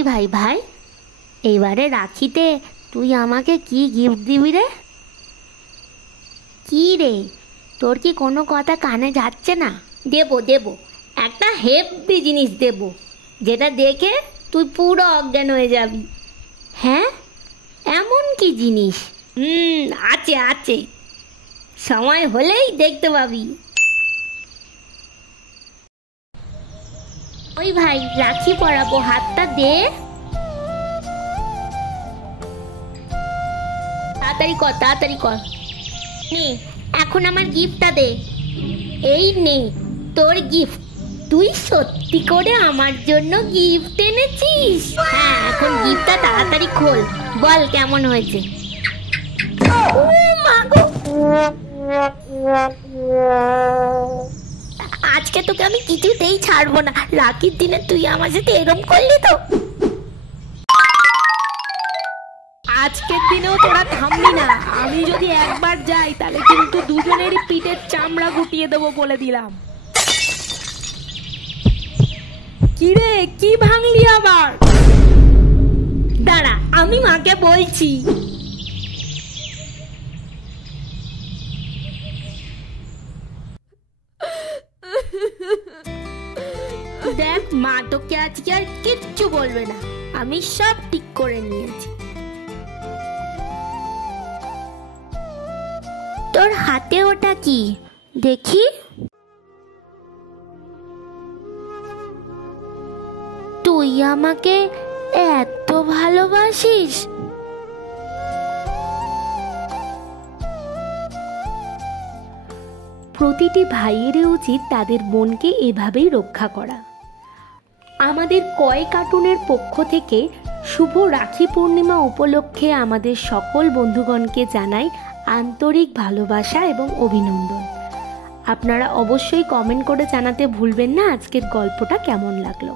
ওই ভাই ভাই, এইবারে রাখিতে তুই আমাকে কি গিফট দিবি রে? কি রে, তোর কি কোনো কথা কানে যাচ্ছে না? দেবো দেবো, একটা হেভি জিনিস দেবো, যেটা দেখে তুই পুরো অজ্ঞান হয়ে যাবি। হ্যাঁ, এমন কি জিনিস? আছে আছে, সময় হলেই দেখতে পাবি। ওই ভাই, রাখি পরাবো, হাতটা দে। তাড়াতাড়ি কর, তাড়াতাড়ি কর। নে, এখন আমার গিফটটা দে। এই নে তোর গিফট। তুই সত্যি করে আমার জন্য গিফট এনেছিস? হ্যাঁ, এখন গিফটটা তাড়াতাড়ি খোল, বল কেমন হয়েছে। ও মা গো, আজকে তোকে আমি কিছুতেই ছাড়বো না। রাখির দিনে তুই আমার সাথে এরকম করলি তো? আজকের দিনেও তোরা থামবি না। আমি যদি একবার যাই তাহলে কিন্তু দুজনেরই পিঠের চামড়া গুটিয়ে দেবো বলে দিলাম। কিরে, কি ভাঙলি আবার? দাঁড়া, আমি মাকে বলছি। দেখ মা, তোকে আজকে আর কিচ্ছু বলবে না, আমি সব ঠিক করে নিয়েছি। তোর হাতে ওটা কি দেখি? তুই আমাকে এত ভালোবাসিস? প্রতিটি ভাইয়েরই উচিত তাদের বোনকে এভাবেই রক্ষা করা। আমাদের কয় কার্টুনের পক্ষ থেকে শুভ রাখি পূর্ণিমা উপলক্ষে আমাদের সকল বন্ধুগণকে জানাই আন্তরিক ভালোবাসা এবং অভিনন্দন। আপনারা অবশ্যই কমেন্ট করে জানাতে ভুলবেন না আজকের গল্পটা কেমন লাগলো।